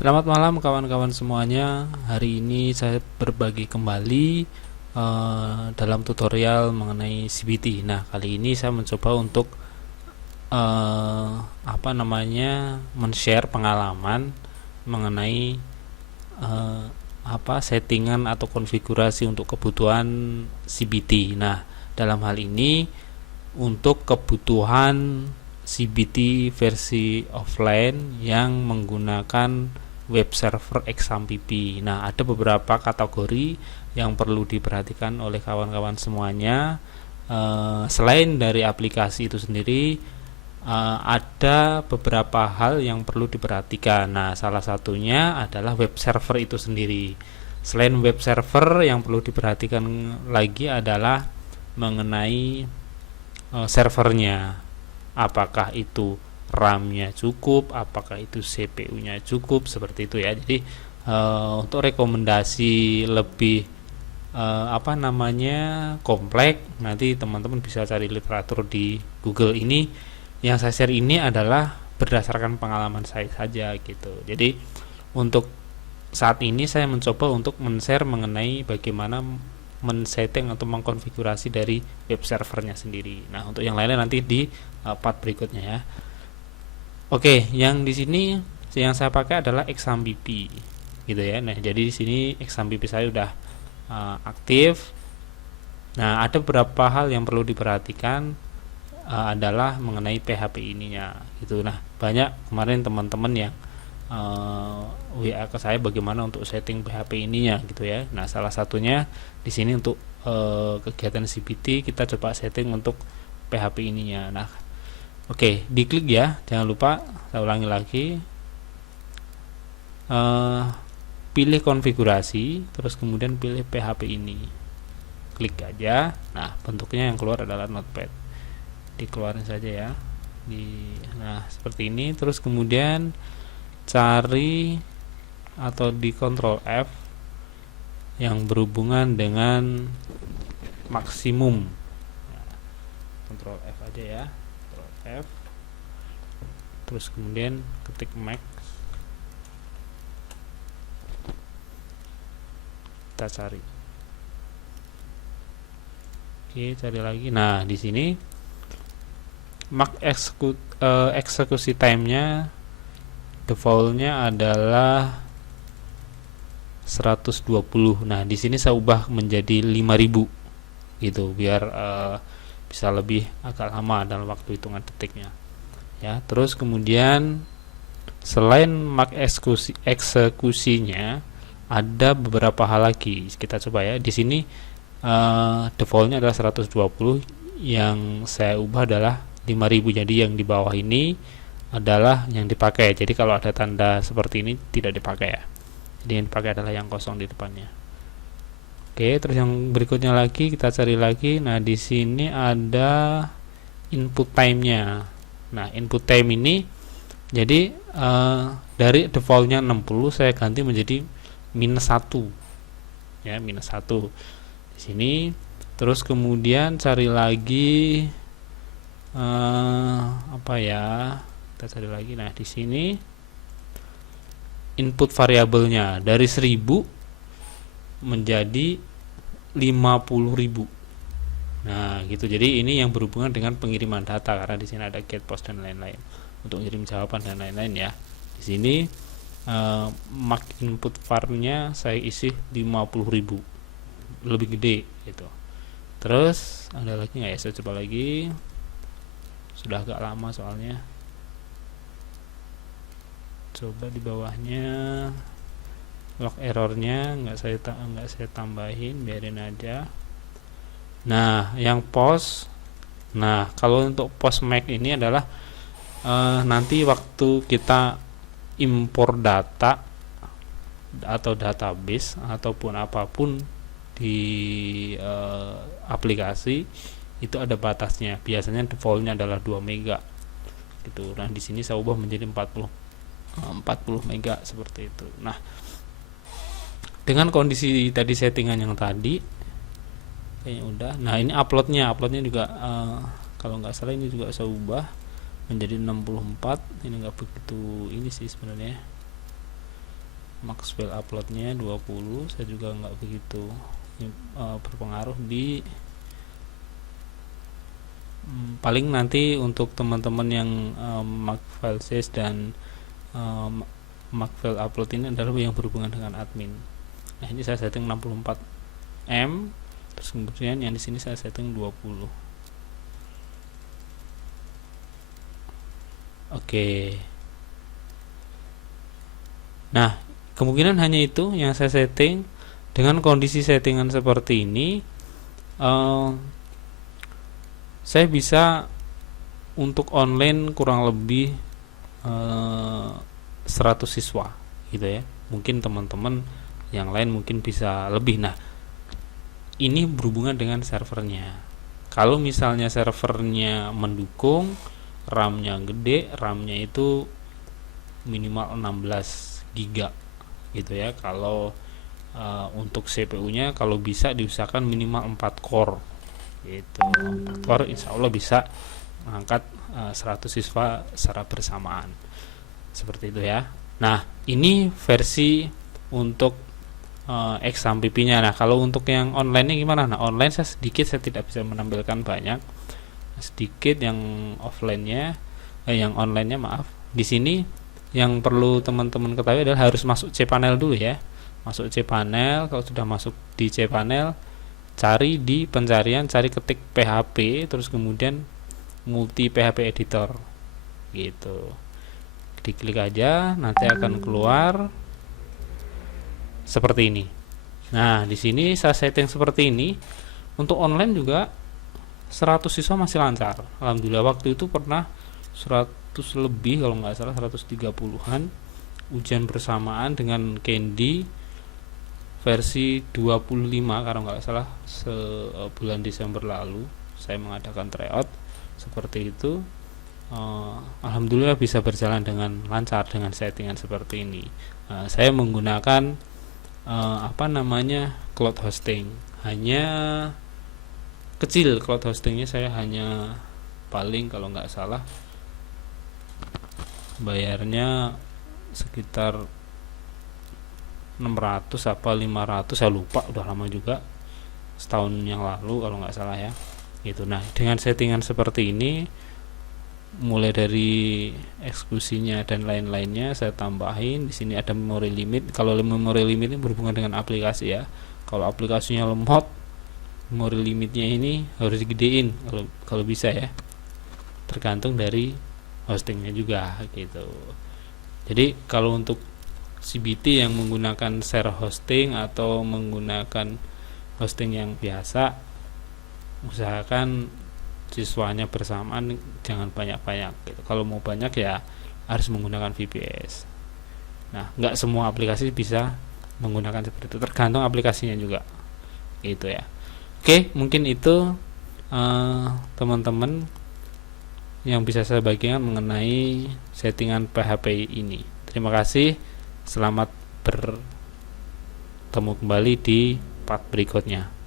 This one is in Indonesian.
Selamat malam kawan-kawan semuanya. Hari ini saya berbagi kembali dalam tutorial mengenai CBT. Nah, kali ini saya mencoba untuk men-share pengalaman mengenai eh, settingan atau konfigurasi untuk kebutuhan CBT. Nah, dalam hal ini untuk kebutuhan CBT versi offline yang menggunakan web server XAMPP. Nah, ada beberapa kategori yang perlu diperhatikan oleh kawan-kawan semuanya. Selain dari aplikasi itu sendiri, ada beberapa hal yang perlu diperhatikan. Nah, salah satunya adalah web server itu sendiri. Selain web server, yang perlu diperhatikan lagi adalah mengenai servernya. Apakah itu RAM-nya cukup, apakah itu CPU-nya cukup, seperti itu ya. Jadi untuk rekomendasi lebih kompleks, nanti teman-teman bisa cari literatur di Google. Ini yang saya share ini adalah berdasarkan pengalaman saya saja gitu. Jadi untuk saat ini saya mencoba untuk men-share mengenai bagaimana men-setting atau mengkonfigurasi dari web servernya sendiri. Nah, untuk yang lainnya nanti di part berikutnya ya. Oke, yang di sini yang saya pakai adalah XAMPP gitu ya. Nah, jadi di sini XAMPP saya udah aktif. Nah, ada beberapa hal yang perlu diperhatikan adalah mengenai PHP ininya gitu. Nah, banyak kemarin teman-teman yang WA ke saya bagaimana untuk setting PHP ininya gitu ya. Nah, salah satunya di sini untuk kegiatan CBT kita coba setting untuk PHP ininya. Nah, oke, diklik ya, jangan lupa, saya ulangi lagi. Pilih konfigurasi, terus kemudian pilih PHP ini. Klik aja. Nah, bentuknya yang keluar adalah notepad. Dikeluarin saja ya. Nah, seperti ini. Terus kemudian cari atau di Ctrl F yang berhubungan dengan maksimum. Ctrl F aja ya. Ctrl F. Terus kemudian ketik max. Kita cari. Oke, cari lagi. Nah, di sini max eksekusi time-nya default-nya adalah 120. Nah, di sini saya ubah menjadi 5000 gitu biar bisa lebih agak lama dalam waktu hitungan detiknya. Ya, terus kemudian selain max eksekusinya ada beberapa hal lagi. Kita coba ya. Di sini defaultnya adalah 120, yang saya ubah adalah 5000. Jadi yang di bawah ini adalah yang dipakai. Jadi kalau ada tanda seperti ini tidak dipakai ya. Jadi yang dipakai adalah yang kosong di depannya. Oke, terus yang berikutnya lagi kita cari lagi. Nah, di sini ada input time-nya. Nah, input time ini jadi dari defaultnya 60 saya ganti menjadi -1 ya, -1 di sini. Terus kemudian cari lagi kita cari lagi. Nah, di sini input variabelnya dari 1000 menjadi 50.000. Nah, gitu. Jadi ini yang berhubungan dengan pengiriman data, karena di sini ada get post dan lain-lain untuk ngirim jawaban dan lain-lain ya. Di sini max input var-nya saya isi 50.000, lebih gede gitu. Terus ada lagi nggak ya? Saya coba lagi. Sudah agak lama soalnya. Coba di bawahnya log errornya nggak saya tambahin, biarin aja. Nah, yang post. Nah, kalau untuk post max ini adalah nanti waktu kita impor data atau database ataupun apapun di aplikasi itu ada batasnya. Biasanya defaultnya adalah 2 mega gitu. Nah, di sini saya ubah menjadi 40 mega seperti itu. Nah, dengan kondisi tadi settingan yang tadi kayaknya udah. Nah, ini uploadnya juga kalau nggak salah ini juga saya ubah menjadi 64. Ini nggak begitu ini sih sebenarnya. Maxwell uploadnya 20, saya juga nggak begitu berpengaruh di paling nanti untuk teman-teman yang Maxwell size dan Maxwell upload ini adalah yang berhubungan dengan admin. Nah, ini saya setting 64 M, terus kemudian yang di sini saya setting 20. Oke. Nah, kemungkinan hanya itu yang saya setting. Dengan kondisi settingan seperti ini, saya bisa untuk online kurang lebih 100 siswa gitu ya. Mungkin teman-teman yang lain mungkin bisa lebih. Nah, ini berhubungan dengan servernya. Kalau misalnya servernya mendukung, RAM-nya gede, RAM-nya itu minimal 16 GB gitu ya. Kalau untuk CPU-nya kalau bisa diusahakan minimal 4 core gitu. 4 core insya Allah bisa mengangkat 100 siswa secara bersamaan seperti itu ya. Nah, ini versi untuk exam PP-nya. Nah, kalau untuk yang online-nya gimana? Nah, online saya tidak bisa menampilkan banyak, sedikit yang offline-nya, yang online-nya maaf. Di sini yang perlu teman-teman ketahui adalah harus masuk cPanel dulu ya. Masuk cPanel, kalau sudah masuk di cPanel, cari di pencarian, cari ketik PHP, terus kemudian multi PHP editor gitu. Diklik aja, nanti akan keluar seperti ini. Nah, di sini saya setting seperti ini. Untuk online juga 100 siswa masih lancar. Alhamdulillah, waktu itu pernah 100 lebih kalau nggak salah, 130-an ujian bersamaan dengan Candy versi 25 kalau nggak salah, sebulan Desember lalu saya mengadakan tryout seperti itu. Alhamdulillah bisa berjalan dengan lancar dengan settingan seperti ini. Saya menggunakan cloud hosting, hanya kecil cloud hostingnya, saya hanya paling kalau nggak salah bayarnya sekitar 600 apa 500, saya lupa, udah lama juga, setahun yang lalu kalau nggak salah ya gitu. Nah, dengan settingan seperti ini, mulai dari eksekusinya dan lain-lainnya saya tambahin. Di sini ada memory limit. Kalau memory limit ini berhubungan dengan aplikasi ya. Kalau aplikasinya lemot, memory limitnya ini harus digedein kalau bisa ya. Tergantung dari hostingnya juga gitu. Jadi kalau untuk CBT yang menggunakan share hosting atau menggunakan hosting yang biasa, usahakan siswanya bersamaan, jangan banyak-banyak gitu. Kalau mau banyak ya harus menggunakan VPS. Nah, nggak semua aplikasi bisa menggunakan seperti itu, tergantung aplikasinya juga gitu ya. Oke, mungkin itu teman-teman yang bisa saya bagikan mengenai settingan PHP ini. Terima kasih, selamat bertemu kembali di part berikutnya.